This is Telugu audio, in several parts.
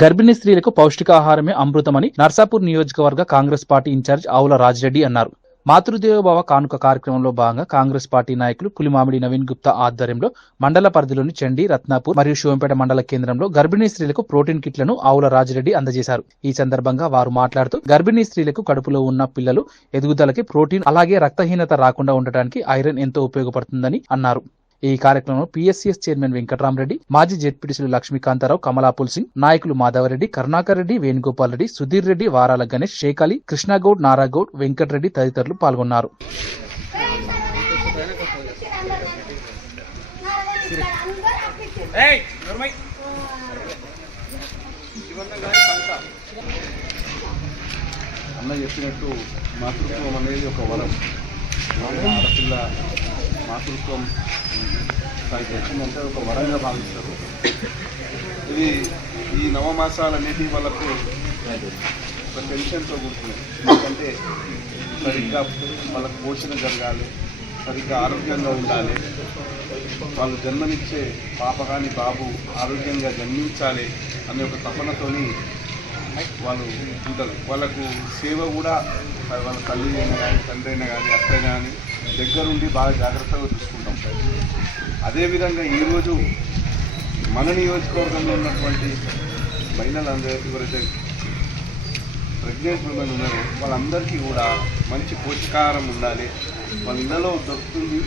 గర్భిణీ స్త్రీలకు పౌష్టికాహారమే అమృతమని నర్సాపూర్ నియోజకవర్గ కాంగ్రెస్ పార్టీ ఇన్ఛార్జ్ ఆవుల రాజిరెడ్డి అన్నారు. మాతృదేవభావ కానుక కార్యక్రమంలో భాగంగా కాంగ్రెస్ పార్టీ నాయకులు పులిమామిడి నవీన్ గుప్తా ఆధ్వర్యంలో మండల పరిధిలోని చండీ రత్నాపూర్ మరియు శివంపేట మండల కేంద్రంలో గర్భిణీ స్త్రీలకు ప్రోటీన్ కిట్లను ఆవుల రాజిరెడ్డి అందజేశారు. ఈ సందర్భంగా వారు మాట్లాడుతూ గర్భిణీ స్త్రీలకు కడుపులో ఉన్న పిల్లలు ఎదుగుదలకి ప్రోటీన్ అలాగే రక్తహీనత రాకుండా ఉండటానికి ఐరన్ ఎంతో ఉపయోగపడుతుందని అన్నారు. ఈ కార్యక్రమంలో పిఎస్సిఎస్ చైర్మన్ వెంకటరామరెడ్డి మాజీ జెడ్పీటీసీలు లక్ష్మీకాంతారావు కమలాపుల్ సింగ్ నాయకులు మాధవరెడ్డి కరుణాకర్ రెడ్డి వేణుగోపాల్ రెడ్డి సుధీర్ రెడ్డి వారాల గణేష్ అలీ కృష్ణగౌడ్ నారాగౌడ్ వెంకటరెడ్డి తదితరులు పాల్గొన్నారు. అన్న చెప్పినట్టు మాతృత్వం అనేది ఒక వరం. ఆడపిల్ల మాతృత్వం దానికి వచ్చిందంటే ఒక వరంగా భావిస్తారు. ఇది ఈ నవమాసాలు వాళ్ళకు ఒక టెన్షన్తో కూర్చున్నాయి ఎందుకంటే సరిగ్గా వాళ్ళకు పోషణ జరగాలి సరిగ్గా ఆరోగ్యంగా ఉండాలి. వాళ్ళు జన్మనిచ్చే పాప కానీ బాబు ఆరోగ్యంగా జన్మించాలి అనే ఒక తపనతోని వాళ్ళు ఉంటారు. వాళ్ళకు సేవ కూడా వాళ్ళ తల్లి అయినా కానీ తండ్రి అయినా కానీ అత్త కానీ దగ్గరుండి బాగా జాగ్రత్తగా చూసుకుంటాం. అదేవిధంగా ఈరోజు మన నియోజకవర్గంలో ఉన్నటువంటి మహిళలందరూ ఎవరైతే ప్రెగ్నెంట్ ఉమెన్ ఉన్నారో వాళ్ళందరికీ కూడా మంచి పోషకాహారం ఉండాలి. వాళ్ళ ఇళ్ళలో దొరుకుతుంది.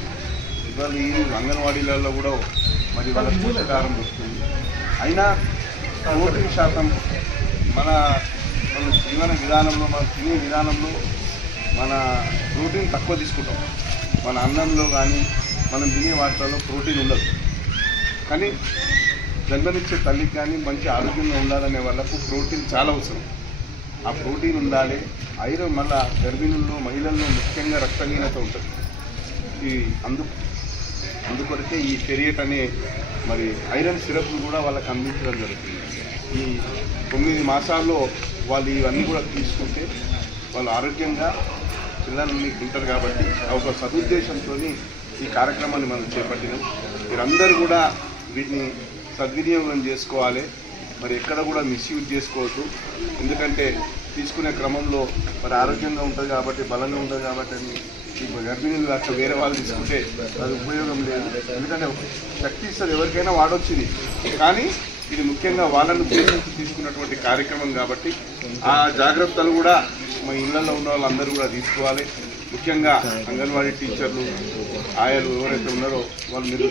ఇవాళ ఈ అంగన్వాడీలలో కూడా మరి వాళ్ళ పోషకాహారం దొరుకుతుంది. అయినా నూటికి శాతం మన మన జీవన విధానంలో మన తినే విధానంలో మన ప్రోటీన్ తక్కువ తీసుకుంటాం. మన అన్నంలో కానీ మనం తినే వాటిలో ప్రోటీన్ ఉండదు. కానీ జన్మనిచ్చే తల్లికి కానీ మంచి ఆరోగ్యంగా ఉండాలనే వాళ్ళకు ప్రోటీన్ చాలా అవసరం. ఆ ప్రోటీన్ ఉండాలి. ఐరన్ మళ్ళా గర్భిణుల్లో మహిళల్లో ముఖ్యంగా రక్తహీనత ఉంటుంది. ఈ అందు అందుకొరకే ఈ పెరియట్ అనే మరి ఐరన్ సిరప్ను కూడా వాళ్ళకి అందించడం జరుగుతుంది. ఈ తొమ్మిది మాసాల్లో వాళ్ళు ఇవన్నీ కూడా తీసుకుంటే వాళ్ళు ఆరోగ్యంగా పిల్లల్ని ఉంటారు కాబట్టి ఒక సదుద్దేశంతో ఈ కార్యక్రమాన్ని మనం చేపట్టినాం. మీరందరూ కూడా వీటిని సద్వినియోగం చేసుకోవాలి. మరి ఎక్కడ కూడా మిస్యూజ్ చేసుకోవద్దు. ఎందుకంటే తీసుకునే క్రమంలో మరి ఆరోగ్యంగా ఉంటుంది కాబట్టి బలంగా ఉంటుంది కాబట్టి అని గర్భిణీలు అక్కడ వేరే వాళ్ళు తీసుకుంటే అది ఉపయోగం లేదు. ఎందుకంటే శక్తి ఇస్తుంది ఎవరికైనా వాడొచ్చింది. కానీ ఇది ముఖ్యంగా వాళ్ళను తీసుకున్నటువంటి కార్యక్రమం కాబట్టి ఆ జాగ్రత్తలు కూడా మా ఇళ్ళలో ఉన్న వాళ్ళందరూ కూడా తీసుకోవాలి. ముఖ్యంగా అంగన్వాడీ టీచర్లు ఆయాలు ఎవరైతే ఉన్నారో వాళ్ళు మీరు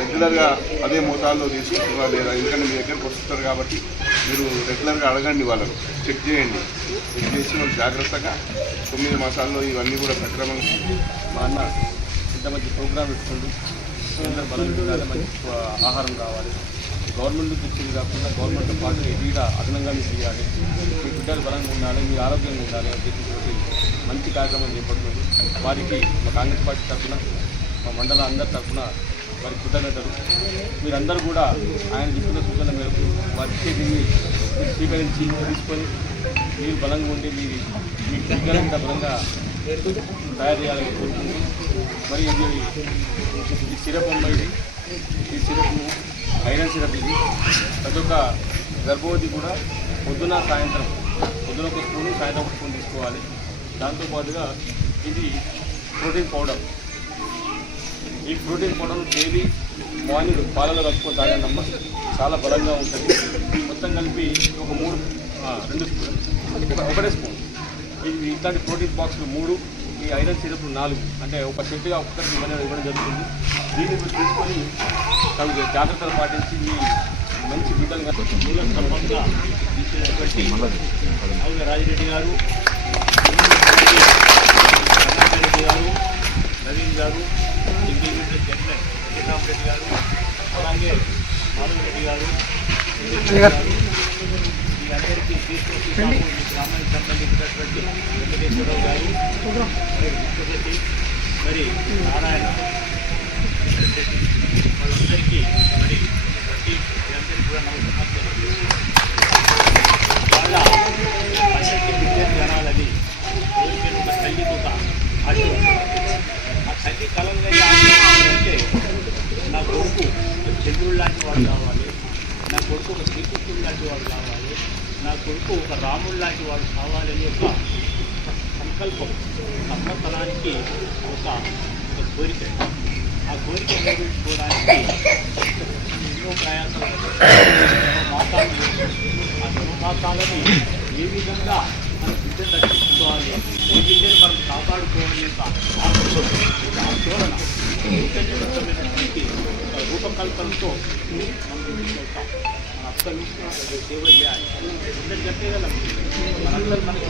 రెగ్యులర్గా అదే మోతాదులో తీసుకుంటున్నారా లేదా? ఎందుకంటే మీ దగ్గరకు వస్తారు కాబట్టి మీరు రెగ్యులర్గా అడగండి వాళ్ళకు చెక్ చేయండి. చెక్ చేసి వాళ్ళు జాగ్రత్తగా తొమ్మిది మాసాల్లో ఇవన్నీ కూడా సక్రమంగా మా అన్న ఇంత మంచి ప్రోగ్రామ్ పెట్టుకుంటూ అందరూ బలం మంచి ఆహారం కావాలి. గవర్నమెంట్ నుంచి కాకుండా గవర్నమెంట్ పాటు ఎదిగా అదనంగా మీరు చేయాలి. మీ బిడ్డలు బలంగా ఉండాలి మీరు ఆరోగ్యంగా ఉండాలి అని చెప్పి మంచి కార్యక్రమం చేపడుతుంది. వారికి మా కాంగ్రెస్ పార్టీ తరఫున మా మండల అందరి తరఫున వారి కృతజ్ఞతలు. మీరందరూ కూడా ఆయన చెప్పిన సూచన మేరకు వారి దీన్ని మీరు స్వీకరించి తీసుకొని మీరు బలంగా ఉండి మీరు మీ పిల్లలంతా బలంగా తయారు చేయాలని కోరుకుంటూ మరి ఇది ఈ సిరప్ అమ్మాయి ఈ సిరపము ఐరన్ సిరప్ ఇది ప్రతి ఒక్క గర్భవతి కూడా పొద్దున సాయంత్రం పొద్దున ఒక స్పూన్ సాయంత్రం ఒక స్పూన్ తీసుకోవాలి. దాంతోపాటుగా ఇది ప్రోటీన్ పౌడర్. ఈ ప్రోటీన్ పౌడర్ డైలీ మార్నింగ్ పాలలో కలుపుకొని తాగండమ్మ చాలా బలంగా ఉంటుంది. మొత్తం కలిపి ఒక మూడు రెండు స్పూన్ ఒకటే స్పూన్. ఇది ఇట్లాంటి ప్రోటీన్ బాక్స్లు మూడు ఈ ఐరన్ సిరప్ నాలుగు. అంటే ఒక సెట్గా ఒక్కరికి ఇవ్వడం ఇవ్వడం జరుగుతుంది. దీన్ని మీరు తీసుకొని తగు జాగ్రత్తలు పాటించి మీ మంచి బిడ్డలుగా మూలం క్రమంగా తీసుకున్నటువంటి అవుల రాజిరెడ్డి గారు రెడ్డి గారు నవీన్ గారు ఇంగ్లీష్ చైర్మన్ శ్రీరామరెడ్డి గారు అలాగే మాధవరెడ్డి గారు గ్రామానికి సంబంధించినటువంటి వెంకటేశ్వరరావు గారు మరి విష్ణురెడ్డి మరి నారాయణ వాళ్ళందరికీ మరి ప్రతి వీరందరికీ కూడా నమస్కారం వాళ్ళ బిడ్డలు కనాలని ఒక తల్లికి ఒక ఆశ ఆ తల్లి కలంగా అంటే నా కొడుకు చంద్రుడు లాంటి వాడు కావాలి. నా కొడుకు ఒక శ్రీకృష్ణుడు లాంటి వాడు కావాలి. నా కొడుకు ఒక రాముడు లాంటి వాడు కావాలని ఒక సంకల్పం అమ్మతనానికి ఒక ఒక కోరిక ఆ కోరిక నెరవేర్చుకోవడానికి ఎన్నో ప్రయాసాలు ఆ ధర్మమాతాలని ఏ విధంగా మన బిడ్డను రక్షించుకోవాలి ఈ బిడ్డను మనం కాపాడుకోవాలి యొక్క ఆందోళన రూపకల్పనతో మనం ముందుకు వెళ్తాం మన అక్కలు సేవ చేయాలి అందరు చెప్పేయగలం మనందరూ మనకు